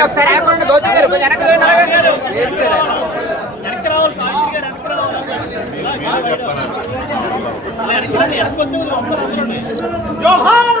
ఒకసారి వెనక్కి దోచుతారు జోహార్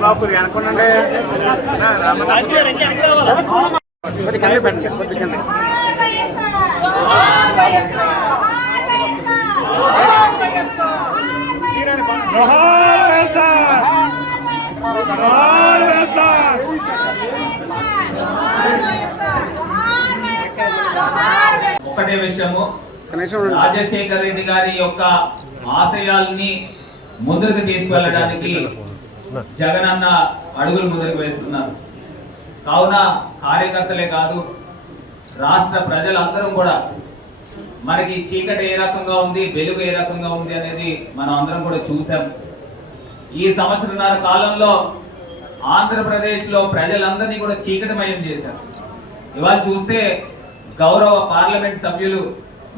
బాబు అనుకున్నాండి ఒకటే విషయము. రాజశేఖర్ రెడ్డి గారి యొక్క ఆశయాల్ని ముందుకు తీసుకెళ్ళడానికి జగనన్న అడుగులు ముందుకు వేస్తున్నారు. కావున కార్యకర్తలే కాదు రాష్ట్ర ప్రజలందరూ కూడా మనకి చీకటి ఏ రకంగా ఉంది వెలుగు ఏ రకంగా ఉంది అనేది మనం అందరం కూడా చూసాం ఈ సంవత్సరంన్నర కాలంలో ఆంధ్రప్రదేశ్లో ప్రజలందరినీ కూడా చీకటిమయం చేశారు. ఇవాళ చూస్తే గౌరవ పార్లమెంట్ సభ్యులు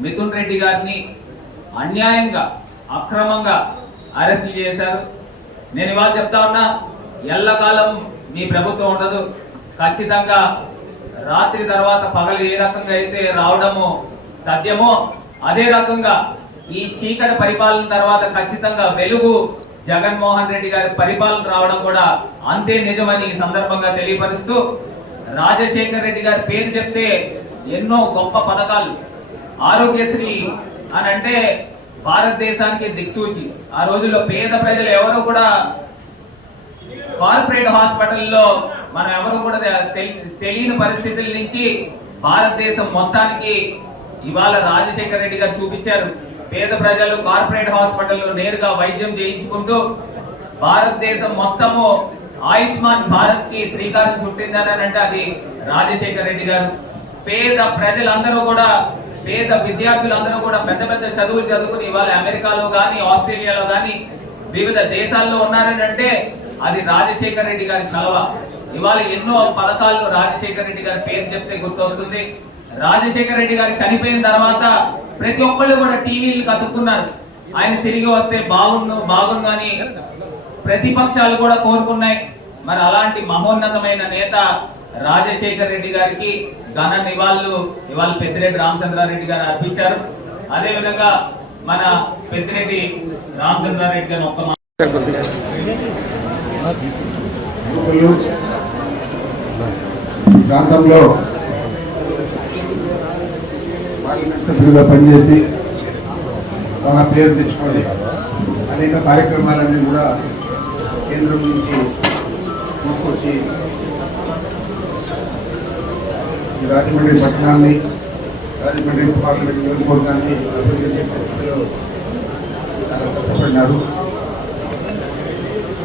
మిథున్ రెడ్డి గారిని అన్యాయంగా అక్రమంగా అరెస్ట్ చేశారు. నేను ఇవాళ చెప్తా ఉన్నా ఎల్లకాలం మీ ప్రభుత్వం ఉండదు. ఖచ్చితంగా రాత్రి తర్వాత పగలు ఏ రకంగా అయితే రావడమో సత్యమో అదే రకంగా ఈ చీకటి పరిపాలన తర్వాత ఖచ్చితంగా వెలుగు జగన్మోహన్ రెడ్డి గారి పరిపాలన రావడం కూడా అంతే నిజమని ఈ సందర్భంగా తెలియపరుస్తూ రాజశేఖర్ రెడ్డి గారి పేరు చెప్తే ఎన్నో గొప్ప పథకాలు. ఆరోగ్యశ్రీ అని అంటే భారతదేశానికి దిక్సూచి. ఆ రోజుల్లో పేద ప్రజలు ఎవరు కూడా కార్పొరేట్ హాస్పిటల్లో మనం ఎవరు కూడా తెలియని పరిస్థితుల నుంచి భారతదేశం మొత్తానికి ఇవాళ రాజశేఖర రెడ్డి గారు చూపించారు. పేద ప్రజలు కార్పొరేట్ హాస్పిటల్లో నేరుగా వైద్యం చేయించుకుంటూ భారతదేశం మొత్తము ఆయుష్మాన్ భారత్కి శ్రీకారం చుట్టిందని అంటే అది రాజశేఖర రెడ్డి గారు. పేద ప్రజలందరూ కూడా పేద విద్యార్థులందరూ కూడా పెద్ద పెద్ద చదువులు చదువుకుని ఇవాళ అమెరికాలో కానీ ఆస్ట్రేలియాలో కానీ వివిధ దేశాల్లో ఉన్నారని అంటే అది రాజశేఖర రెడ్డి గారి చలవ. ఇవాళ ఎన్నో పథకాలు రాజశేఖర రెడ్డి గారి పేరు చెప్తే గుర్తొస్తుంది. రాజశేఖర రెడ్డి గారు చనిపోయిన తర్వాత ప్రతి ఒక్కళ్ళు కూడా టీవీలు కతుక్కున్నారు ఆయన తిరిగి వస్తే బాగుండు బాగుండు అని ప్రతిపక్షాలు కూడా కోరుకున్నాయి. మరి అలాంటి మహోన్నతమైన నేత రాజశేఖర్ రెడ్డి గారికి ఘన నివాళులు ఇవాళ పెద్దిరెడ్డి రామచంద్రారెడ్డి గారు అర్పించారు. అదే విధంగా మన పెద్దిరెడ్డి రామచంద్రారెడ్డి గారిని ఒక్క ప్రాంతంలో పార్లమెంట్ సభ్యులుగా పనిచేసి బాగా పేరు తెచ్చుకొని అనేక కార్యక్రమాలన్నీ కూడా కేంద్రం నుంచి తీసుకొచ్చి ఈ రాజమండ్రి పట్టణాన్ని రాజమండ్రి పార్లమెంట్ నియోజకవర్గాన్ని అభివృద్ధి చేసే దిశలో చాలా కష్టపడినారు.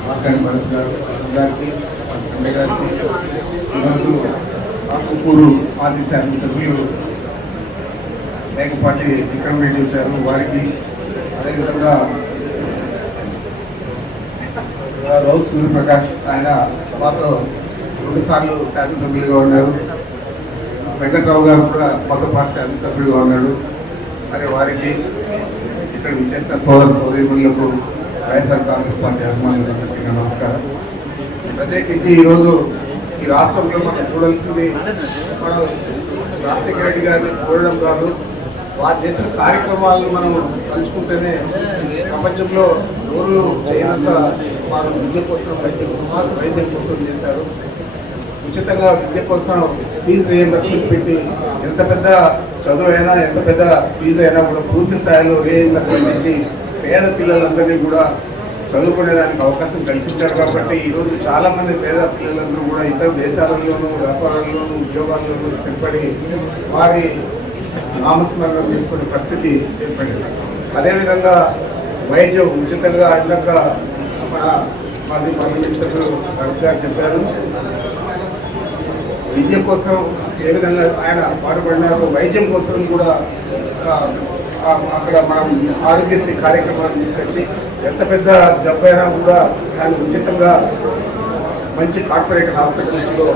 మార్కాని భరత్ గారు గారికి అంబే గారికి ఈరోజు ఆకుకూరు మాజీ శాసనసభ్యులు మేకపాటి విక్రమ్ రెడ్డి వచ్చారు. వారికి అదేవిధంగా రౌత్ సూర్యప్రకాష్ ఆయన మాతో రెండుసార్లు శాసనసభ్యులుగా ఉన్నారు. వెంకట్రావు గారు కూడా కొత్త పార్టీ శాసనసభ్యులుగా ఉన్నాడు. మరి వారికి ఇక్కడ విచ్చేసిన సోదర సోదరులకు వైఎస్ఆర్ కాంగ్రెస్ పార్టీ అభిమానులకు నమస్కారం. ప్రత్యేకించి ఈరోజు ఈ రాష్ట్రంలో మనం చూడాల్సింది మనం రాజశేఖర రెడ్డి గారిని చూడడం కాదు వారు చేసిన కార్యక్రమాలను మనం తలుచుకుంటేనే ప్రపంచంలో ఎవరు చేయనంత వారు విద్య కోసం వైద్యం కోసం వైద్యం కోసం చేశారు. ఉచితంగా విద్య కోసం ఫీజు రియంబర్స్మెంట్ పెట్టి ఎంత పెద్ద చదువు అయినా ఎంత పెద్ద ఫీజు అయినా కూడా పూర్తి స్థాయిలో రియంబర్స్మెంట్ పెట్టి పేద పిల్లలందరినీ కూడా చదువుకునేదానికి అవకాశం కల్పించారు కాబట్టి ఈరోజు చాలామంది పేద పిల్లలందరూ కూడా ఇతర దేశాలలోనూ వ్యాపారాల్లోనూ ఉద్యోగాల్లోనూ స్థిరపడి వారి నామస్మరణ తీసుకునే పరిస్థితి ఏర్పడింది. అదేవిధంగా వైద్యం ఉచితంగా ఇందాక మన మాజీ పార్లమెంట్ సభ్యులు గారు చెప్పారు. విద్య కోసం ఏ విధంగా ఆయన పాటుపడినారు? వైద్యం కోసం కూడా అక్కడ మనం ఆరోగ్యశ్రీ కార్యక్రమాన్ని తీసుకొచ్చి ఎంత పెద్ద జబ్బైనా కూడా దాన్ని ఉచితంగా మంచి కార్పొరేట్ హాస్పిటల్స్లో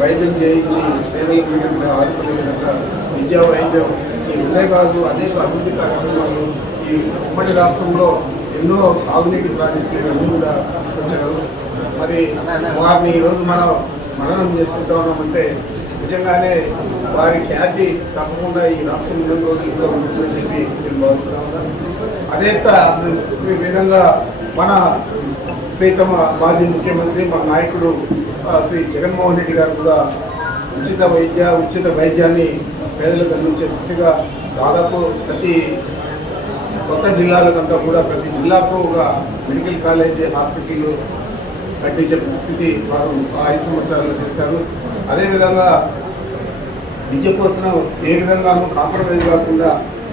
వైద్యం చేయించి పేదలకు విధంగా ఆదుకునే విధంగా విద్యా వైద్యం ఈ ఉండే కాదు అనేక అభివృద్ధి కార్యక్రమాలు ఈ ఉమ్మడి రాష్ట్రంలో ఎన్నో సాగునీటి ప్రాజెక్టులు అన్నీ కూడా తీసుకొచ్చారు. మరి వారిని ఈరోజు మనం మననం చేసుకుంటా ఉన్నామంటే నిజంగానే వారి ఖ్యాతి తప్పకుండా ఈ రాష్ట్రం ఎన్నో రోజులు కూడా ఉంటుందని చెప్పి నేను భావిస్తా ఉన్నాను. అదే ఈ విధంగా మన ప్రీతమ మాజీ ముఖ్యమంత్రి మన నాయకుడు శ్రీ జగన్మోహన్ రెడ్డి గారు కూడా ఉచిత వైద్య ఉచిత వైద్యాన్ని పేదలకు అందించే దిశగా దాదాపు ప్రతి కొత్త జిల్లాలకంతా కూడా ప్రతి జిల్లాకు ఒక మెడికల్ కాలేజీ హాస్పిటల్ కట్టించే పరిస్థితి వారు ఐదు సంవత్సరాలు చేశారు. అదేవిధంగా విద్య కోసం ఏ విధంగానూ కాంప్రమైజ్ కాకుండా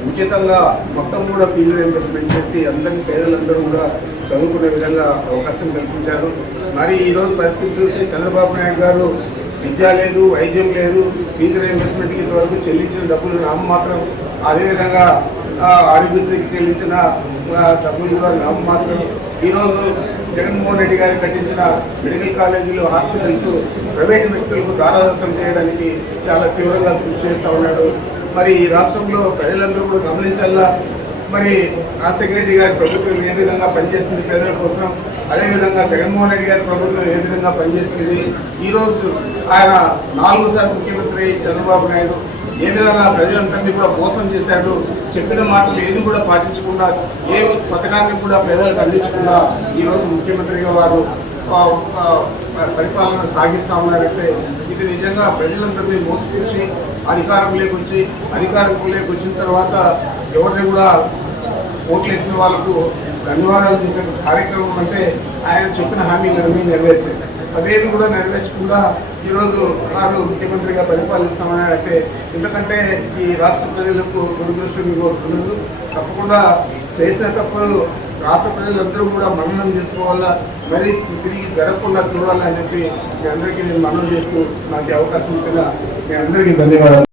ఉచితంగా మొత్తం కూడా ఫీజు రీంబర్స్మెంట్ చేసి అందరికీ పేదలందరూ కూడా చదువుకునే విధంగా అవకాశం కల్పించారు. మరి ఈరోజు పరిస్థితి చూస్తే చంద్రబాబు నాయుడు గారు విద్య లేదు వైద్యం లేదు ఫీజు రీంబర్స్మెంట్కి ఇంతవరకు చెల్లించిన డబ్బులు నామమాత్రం అదేవిధంగా ఆ, ఆరోగ్యశ్రీకి చెల్లించిన డబ్బులు కూడా నామమాత్రం ఈరోజు జగన్మోహన్ రెడ్డి గారు కట్టించిన మెడికల్ కాలేజీలు హాస్పిటల్స్ ప్రైవేట్ వ్యక్తులకు దారాదత్తం చేయడానికి చాలా తీవ్రంగా కృషి చేస్తూ ఉన్నాడు. మరి ఈ రాష్ట్రంలో ప్రజలందరూ కూడా గమనించాలా? మరి రాజశేఖర రెడ్డి గారి ప్రభుత్వం ఏ విధంగా పనిచేస్తుంది పేదల కోసం? అదేవిధంగా జగన్మోహన్ రెడ్డి గారి ప్రభుత్వం ఏ విధంగా పనిచేస్తుంది? ఈరోజు ఆయన నాలుగోసారి ముఖ్యమంత్రి చంద్రబాబు నాయుడు ఏ విధంగా ప్రజలందరినీ కూడా మోసం చేశాడు చెప్పిన మాటలు ఏది కూడా పాటించకుండా ఏ పథకాన్ని కూడా పేదలకు అందించకుండా ఈరోజు ముఖ్యమంత్రిగా వారు పరిపాలన సాగిస్తా ఉన్నారంటే ఇది నిజంగా ప్రజలందరినీ మోసపించి అధికారం లేకొచ్చి అధికారం లేకొచ్చిన తర్వాత ఎవరిని కూడా ఓట్లేసిన వాళ్ళకు ధన్యవాదాలు చెప్పిన కార్యక్రమం అంటే ఆయన చెప్పిన హామీలన్నీ నెరవేర్చారు అవేవి కూడా నెరవేర్చకుండా ఈరోజు వారు ముఖ్యమంత్రిగా పరిపాలిస్తామని అంటే ఎందుకంటే ఈ రాష్ట్ర ప్రజలకు దురదృష్టం కోరుతున్నారు. తప్పకుండా చేసిన తప్పులు రాష్ట్ర ప్రజలందరూ కూడా మననం చేసుకోవాలా? మరి తిరిగి జరగకుండా చూడాలని చెప్పి మీ అందరికీ నేను మనం చేస్తూ నాకు అవకాశం ఇచ్చిన మీ అందరికీ ధన్యవాదాలు.